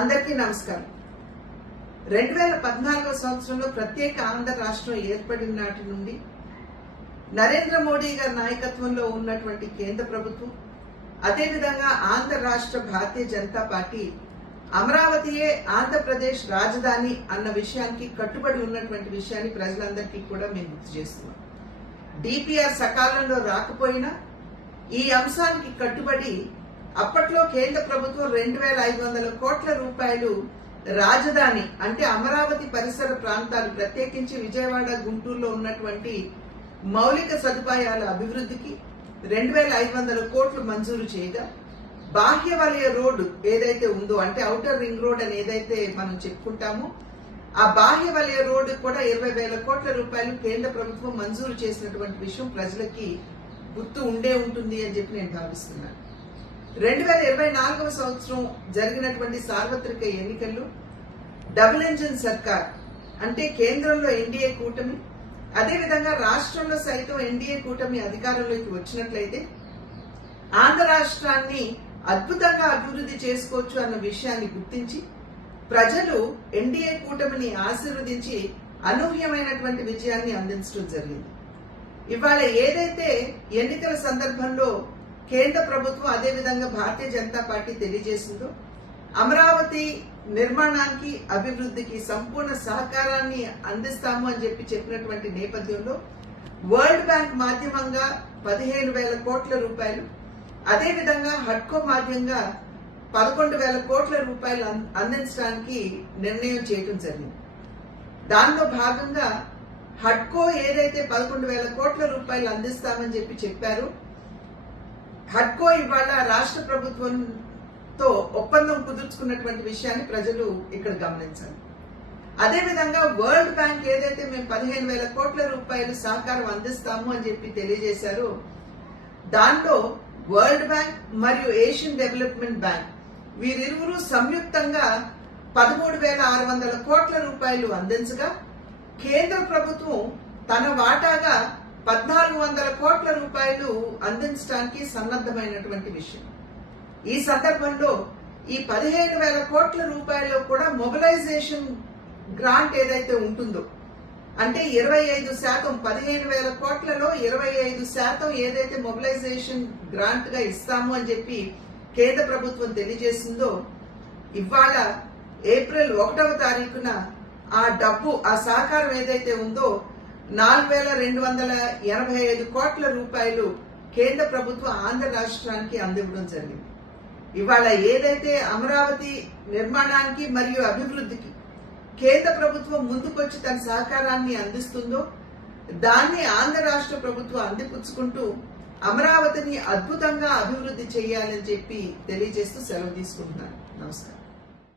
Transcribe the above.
అందరికీ నమస్కారం. 2014 సంవత్సరంలో ప్రత్యేక ఆంధ్ర రాష్ట్రం ఏర్పడిన నాటి నుండి నరేంద్ర మోడీ గారి నాయకత్వంలో ఉన్నటువంటి కేంద్ర ప్రభుత్వం, అదేవిధంగా ఆంధ్ర రాష్ట్ర భారతీయ జనతా పార్టీ అమరావతియే ఆంధ్రప్రదేశ్ రాజధాని అన్న విషయానికి కట్టుబడి ఉన్నటువంటి విషయాన్ని ప్రజలందరికీ కూడా మేము గుర్తు చేస్తున్నాం. డిపిఆర్ సకాలంలో రాకపోయినా ఈ అంశానికి కట్టుబడి అప్పట్లో కేంద్ర ప్రభుత్వం 2500 కోట్ల రూపాయలు రాజధాని అంటే అమరావతి పరిసర ప్రాంతాలు, ప్రత్యేకించి విజయవాడ, గుంటూరులో ఉన్నటువంటి మౌలిక సదుపాయాల అభివృద్ధికి 2500 కోట్లు మంజూరు చేయగా, బాహ్య వలయ రోడ్డు ఏదైతే ఉందో అంటే ఔటర్ రింగ్ రోడ్ అని ఏదైతే మనం చెప్పుకుంటామో ఆ బాహ్య వలయ రోడ్డు కూడా 20,000 కోట్ల రూపాయలు కేంద్ర ప్రభుత్వం మంజూరు చేసినటువంటి విషయం ప్రజలకి గుర్తు ఉండే ఉంటుంది అని చెప్పి నేను భావిస్తున్నాను. 2024 సంవత్సరం జరిగినటువంటి సార్వత్రిక ఎన్నికల్లో డబుల్ ఇంజిన్ సర్కార్ అంటే కేంద్రంలో ఎన్డీఏ కూటమి, అదేవిధంగా రాష్ట్రంలో సైతం ఎన్డీఏ కూటమి అధికారంలోకి వచ్చినట్లయితే ఆంధ్ర రాష్ట్రాన్ని అద్భుతంగా అభివృద్ధి చేసుకోవచ్చు అన్న విషయాన్ని గుర్తించి ప్రజలు ఎన్డీఏ కూటమిని ఆశీర్వదించి అనూహ్యమైనటువంటి విజయాన్ని అందించడం జరిగింది. ఇవాళ ఏదైతే ఎన్నికల సందర్భంలో కేంద్ర ప్రభుత్వం అదేవిధంగా భారతీయ జనతా పార్టీ తెలియజేసిందో, అమరావతి నిర్మాణానికి అభివృద్ధికి సంపూర్ణ సహకారాన్ని అందిస్తాము అని చెప్పినటువంటి నేపథ్యంలో వరల్డ్ బ్యాంక్ మాధ్యమంగా 15,000 కోట్ల రూపాయలు, అదేవిధంగా హడ్కో మాధ్యమంగా 11,000 కోట్ల రూపాయలు అందించడానికి నిర్ణయం చేయడం జరిగింది. దానిలో భాగంగా హడ్కో ఏదైతే 11,000 కోట్ల రూపాయలు అందిస్తామని చెప్పారో, హడ్కో ఇవాళ రాష్ట్ర ప్రభుత్వంతో ఒప్పందం కుదుర్చుకున్నటువంటి విషయాన్ని ప్రజలు ఇక్కడ గమనించాలి. అదేవిధంగా వరల్డ్ బ్యాంక్ ఏదైతే మేము 15,000 కోట్ల రూపాయలు సహకారం అందిస్తాము అని తెలియజేశారో, దాంట్లో వరల్డ్ బ్యాంక్ మరియు ఏషియన్ డెవలప్మెంట్ బ్యాంక్ వీరిరువురు సంయుక్తంగా 13,600 కోట్ల రూపాయలు అందించగా, కేంద్ర ప్రభుత్వం తన వాటాగా 1,400 కోట్ల రూపాయలు అందించడానికి సన్నద్ధమైనటువంటి విషయం. ఈ సందర్భంలో ఈ 15,000 కోట్ల రూపాయలు కూడా మొబిలైజేషన్ గ్రాంట్ ఏదైతే ఉంటుందో అంటే 25%, 15,000 కోట్లలో 25% ఏదైతే మొబిలైజేషన్ గ్రాంట్ గా ఇస్తాము అని కేంద్ర ప్రభుత్వం తెలియజేసిందో, ఇవాళ ఏప్రిల్ 1వ తారీఖున ఆ డబ్బు, ఆ సహకారం ఏదైతే ఉందో 4,285 కోట్ల రూపాయలు కేంద్ర ప్రభుత్వం ఆంధ్ర రాష్ట్రానికి అందివ్వడం జరిగింది. ఇవాళ ఏదైతే అమరావతి నిర్మాణానికి మరియు అభివృద్ధికి కేంద్ర ప్రభుత్వం ముందుకొచ్చి తన సహకారాన్ని అందిస్తుందో, దాన్ని ఆంధ్ర రాష్ట్ర ప్రభుత్వం అందిపుచ్చుకుంటూ అమరావతిని అద్భుతంగా అభివృద్ధి చేయాలని తెలియజేస్తూ సెలవు తీసుకుంటున్నాను. నమస్కారం.